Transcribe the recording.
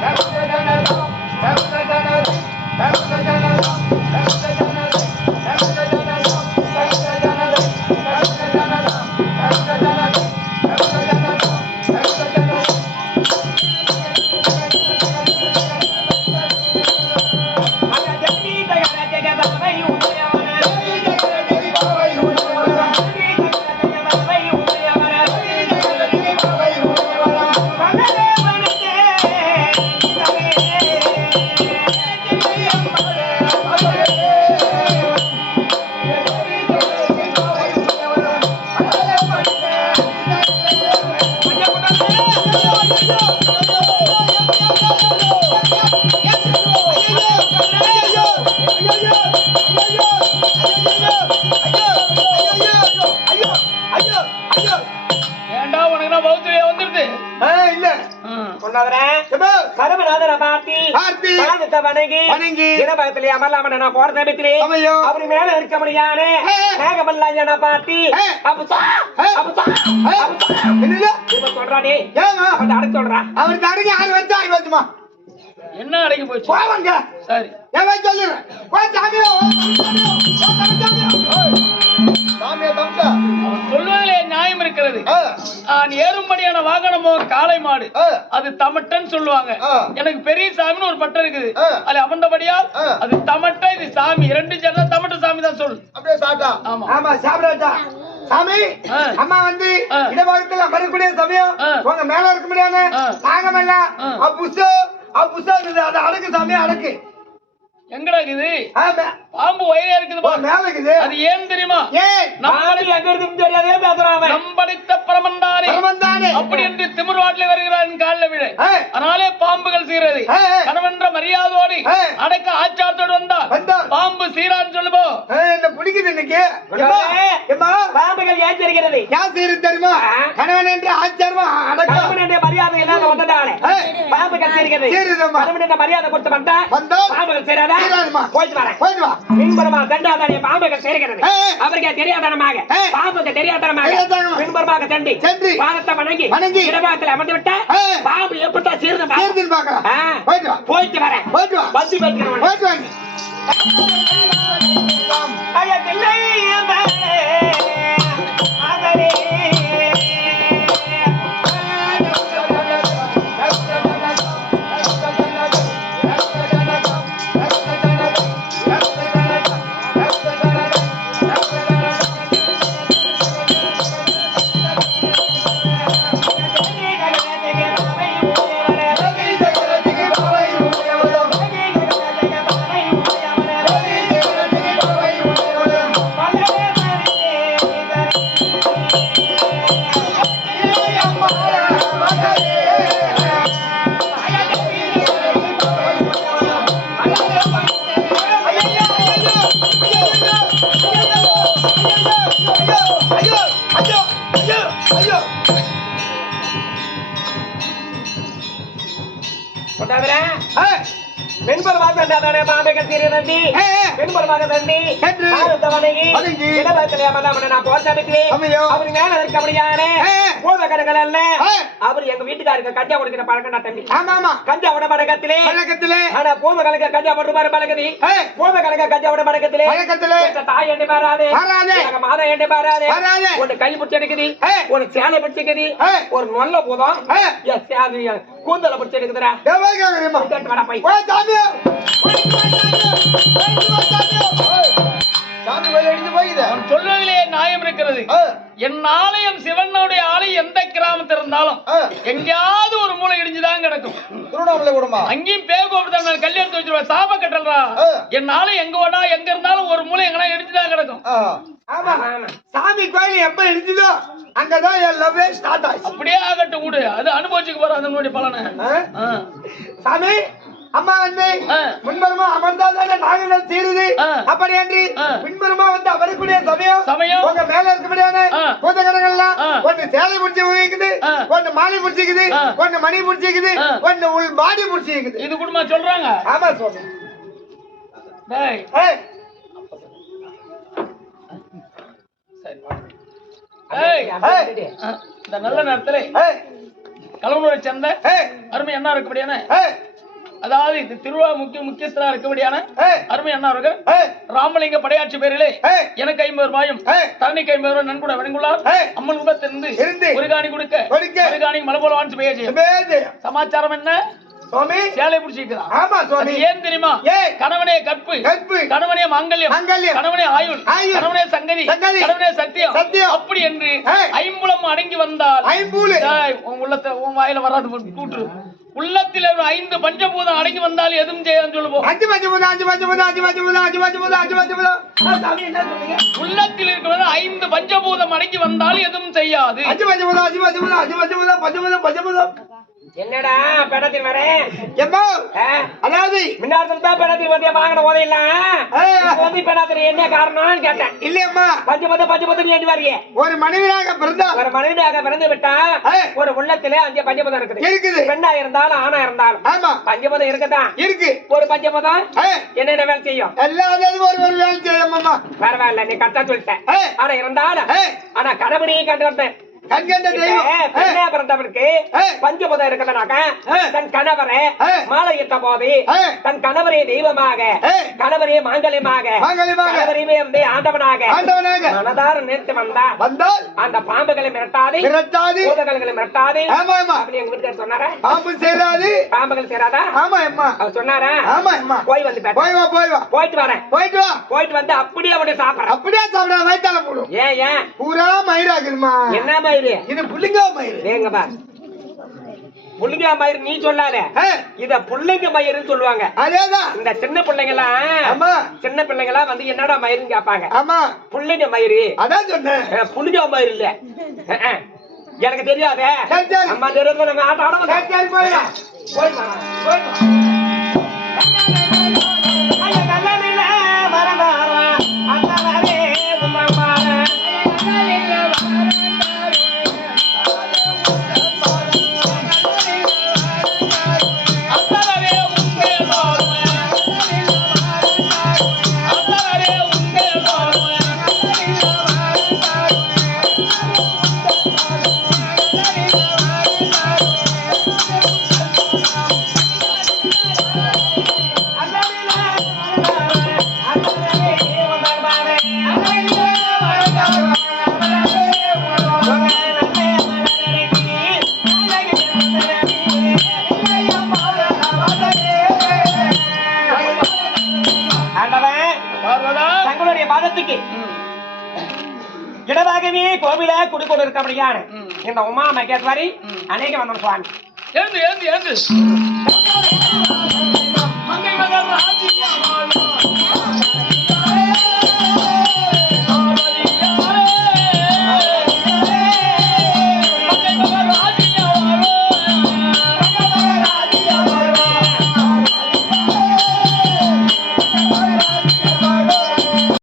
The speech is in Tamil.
That's பாதத்தை வணங்கி. வணங்கி, இடபாகத்திலே அமரலாம நான் போற சமயத்திலே சமயம், அவர் மேல இருக்க முடியானே ஏ. மேகமல்லாஞ்சனை பார்த்து ஏ. அப்பா. அப்பா என்னது? இப்ப சொல்றானே ஏம்மா? அவன் அடுத்து சொல்றா. அவர் தடுங்க ஆறு ஆகி போச்சுமா என்ன அடங்கி போச்சு? போவாங்க சரி. ஏன் போய் சொல்லிடுறேன் போய் சாமியோ அவன் சொல்வதிலே நியாயம் இருக்கிறது நான் ஏறும்படியான வாகனமோ காளை மாடு. அது தமட்டன்னு சொல்லுவாங்க. எனக்கு பெரிய சாமின்னு ஒரு பட்டம் இருக்குது அமர்ந்தபடியால் ஆ. அது தமட்ட இது சாமி ரெண்டு சேர்ந்தா தமட்ட சாமி தான் சொல்லு அப்படியே சாப்பிட்டா ஆமா. ஆமா சாப்பிடாட்டா சாமி. அம்மா வந்து ஆ. இடபாகத்துல அமரக்கூடிய சமயம். உங்க மேல இருக்க முடியாது ஆ. நாங்கமெல்லாம் ஆ. அப்புசோ அப்புசோ அதை அடக்கு சாமி அடக்கு எங்கடா இருக்குது ஆமா பாம்பு வயிறே இருக்குது. மேல இருக்குது அது ஏன் தெரியுமா நாடு எங்க இருக்குன்னு தெரியாதே அவன் நம்படித்த பரமந்தானே பரமந்தானே. அப்படி என்று திமிர்வாட்டில் வருகிறான் காலில் விழ. அதனாலே பாம்புகள் சீரது. கணவன்ற மரியாதையோடு. அடக்க ஆச்சாரத்தோடு வந்தார் வந்தார். பாம்பு சீரான்னு சொல்லுபோ பிடிக்குது இன்னைக்கு பாம்புகள் ஏற்றிருக்கிறது யார் செய்யறது தெரியுமா. கணவன் என்று ஆச்சாரமா அடக்கம் கணவனுடைய மரியாதை இல்லாத வந்ததாலே. பாம்புகள் சீருதம்மா. கணவனுடைய மரியாதை கொடுத்து வந்தா வந்தால் பாம்புகள் சீராதும்மா. போயிட்டு வரேன் போயிட்டு வா பின்புறமா தண்டாதானே பாம்புகள் சேர்க்கிறது ஏய். அவருக்கு தெரியாதனமாக. பாம்புக்கு தெரியாதனமாக தெரியாதனமாக. பின்புறமாக தண்டி சென்று. பாதத்தை வணங்கி வணங்கி. இடபாகத்தில் அமர்ந்து விட்டா. பாம்பு எப்படா சீர்ந்து ஆ. போயிட்டு வரேன் போயிட்டு வா வந்து வைக்கிறவன் போயிட்டு வாங்க அழகில்லை வணங்கி. இடபாகத்திலே அமர்ந்தாமனை நான் போர் சமயம். அவர் மேல இருக்க முடியாதே. போத கணங்கள் அல்ல. அவர் எங்க வீட்டுக்காருக்கு கஞ்சா கொடுக்கிற பழக்கம் நான் தம்பி. ஆமா ஆமா. கஞ்சா விட பழக்கத்திலே. பழக்கத்திலே. ஆனா போத கணக்க கஞ்சா போட்டு பாரு பழக்கதி. போத கணக்க கஞ்சா விட பழக்கத்திலே. பழக்கத்திலே. தாய் எண்ணி பாராதே மாதா எண்ணி பாராதே. ஒன்னு கை பிடிச்சி எடுக்குது. ஒரு சேலை பிடிச்சி ஏய். ஒரு நொல்ல போதும். கூந்தல பிடிச்சி எடுக்குதுடா. போய். சாமியோ. சொல்வதிலே நியாயம் இருக்கிறது. என் ஆலயம் சிவனுடைய ஆலயம் எந்த கிராமத்தில் இருந்தாலும் ஆ. எங்கேயாவது ஒரு மூளை இடிஞ்சுதான் கிடக்கும் திருவண்ணாமலை கூடமா அங்கேயும் பேர் கோபுரத்தை நான் கல்யாணத்தை வச்சிருவேன் சாப கட்டல்றா ஆ. என் ஆலயம் எங்க வேணா எங்க இருந்தாலும் ஒரு மூளை எங்கன்னா இடிச்சுதான் கிடக்கும். ஆமா சாமி கோயில் எப்ப இடிச்சுதோ அங்கதான் என் லவ்வே ஸ்டார்ட் ஆச்சு அப்படியே ஆகட்டும் விடு அது அனுபவிச்சுக்க போற அதனுடைய பலனை ஆ? ஆ. சாமி அம்மா வந்து ஆ. முன்புறமா அமர்ந்தாதானே நாகங்கள் தீருது. அப்படி என்று ஆ. பின்புறமா வந்து அவருக்குரிய சமயம் சமயம். உங்க மேல இருக்க முடியாது ஆ. பூதகடங்கள்லாம் ஆ. ஒண்ணு சேலை முடிச்சு ஆ. ஒண்ணு மாலை முடிச்சுக்குது. ஒண்ணு மணி முடிச்சுக்குது. ஒண்ணு உள் பாடி முடிச்சுக்குது இது குடும்பமா சொல்றாங்க ஆமா ஆ, இந்த நல்ல நேரத்துல கலவனுடைய சந்தை அருமை என்ன இருக்கு அப்படியானே ஏய், அதாவது இந்த திருவிழா முக்கிய முக்கியஸ்தரா இருக்கபடியான அருமை அண்ணா அவர்கள் ராமலிங்க படையாட்சி பேரிலே எனக்கு ஐம்பது ரூபாயும் தரணிக்கு ஐம்பது ரூபாய் நன்கொடை வழங்குள்ளார். அம்மன் உபத்திலிருந்து இருந்து. ஒரு காணி கொடுக்க. ஒரு காணி மலை போல. சமாச்சாரம் என்ன சுவாமி சேலை பிடிச்சிருக்கிறா ஆமா சுவாமி ஏன் தெரியுமா. கணவனே கற்பு கற்பு. கணவனே மாங்கல்யம் மாங்கல்யம். கணவனே ஆயுள் ஆயுள். கணவனே சங்கதி சங்கதி. கணவனே சத்தியம் சத்தியம். அப்படி என்று. ஐம்புலம் அடங்கி வந்தால் ஐம்பூலு உன் உள்ளத்தை உன் வாயில வராது கூற்று உள்ளத்தில் ஒரு ஐந்து பஞ்சபூதம் அடங்கி வந்தால் எதுவும் செய்யலாம் சொல்லுவோம் அஞ்சு பஞ்சு முதல் அஞ்சு பஞ்சு முதல் அஞ்சு பஞ்சு முதல் அஞ்சு பஞ்சு முதல் அஞ்சு பஞ்சு முதல் ஆ, சாமி என்ன சொன்னீங்க உள்ளத்தில் இருக்கிறது ஐந்து பஞ்சபூதம் அடங்கி வந்தால் எதுவும் செய்யாது. அஞ்சு பஞ்சு முதல் அஞ்சு பஞ்சு முதல் அஞ்சு பஞ்சு முதல் பஞ்சு முதல் பஞ்சு முதல் என்னடா பெடத்தில் வரேன் எம்மா? அதாவது முன்னாடி தான் பெடத்தில் வந்து வாங்கின போதையெல்லாம் வந்து பெடாத்துல என்ன காரணம்னு கேட்டேன். இல்லையம்மா. பஞ்ச பத்து பஞ்ச பத்து நீ வரையே? ஒரு மனைவியாக பிறந்தால் ஒரு மனிதனாக பிறந்து விட்டா. ஒரு உள்ளத்துல அஞ்சு பஞ்சபதம் இருக்குது. இருக்குது. பெண்ணா இருந்தாலும் ஆணா இருந்தாலும். ஆமா. பஞ்சபதம் இருக்கதான் இருக்கு. ஒரு பஞ்சபதம் என்னென்ன வேலை செய்யும்? எல்லாத்தையும் ஒரு ஒரு வேலை செய்யம்மா பரவாயில்ல நீ கரெக்டா சொல்லிட்ட. ஏ. ஆனா இருந்தாலும். ஆனா கடவுளையும் கண்டு வந்தேன். கண்கண்ட தெய்வம். பெண்ணா பிறந்தவனுக்கு. பஞ்சபதம் இருக்குதுனாக்க ஏ. தன் கணவரை போது. தன் கணவரே தெய்வமாக. கணவரே மாங்கல்யமாக. கணவரையுமே வந்து ஆண்டவனாக ஆண்டவனாக. மனதார நிறுத்தி வந்தா வந்தால் அந்த பாம்புகளை மிரட்டாது விரட்டாது பூதகல்களை மிரட்டாது. ஆமா ஆமா. அப்படி எங்க வீட்டுக்காரர் சொன்னாரா? பாம்பு சேராது. பாம்புகள் சேராதா? ஆமா அம்மா. அவர் சொன்னாரா? ஆமா அம்மா. போய் வந்து போய் வா போய் வா. போயிட்டு வரேன். போயிட்டு வா. போயிட்டு வந்து அப்படியே அப்படியே சாப்பிடுறேன். அப்படியே சாப்பிட வயித்தால போடும். ஏன் ஏன்? பூரா மயிராகுதுமா என்ன மயிறு. இது புள்ளிங்க மயிறு. ஏங்க பா. புள்ளிங்க மயிறு நீ சொல்லாத. இத புள்ளைங்க மயிருன்னு சொல்லுவாங்க. அதேதான். இந்த சின்ன பிள்ளைங்கலாம் ஆமா. சின்ன பிள்ளைங்கலாம் வந்து என்னடா மயிருன்னு கேட்பாங்க. ஆமா. புள்ளைங்க மயிறு. அதான் சொன்னேன். புள்ளிங்க மயிறு இல்ல. எனக்கு தெரியாதே. அம்மா தெரியாத நாங்க ஆட்ட ஆட போய். போய் தங்களுடைய மதத்துக்கு இடமாகவே கோவில குடிக்கொண்டு இருக்கபடியான. இந்த உமா மகேஸ்வரி. அநேக வந்தோம் சுவாமி எழுந்து எழுந்து எழுந்து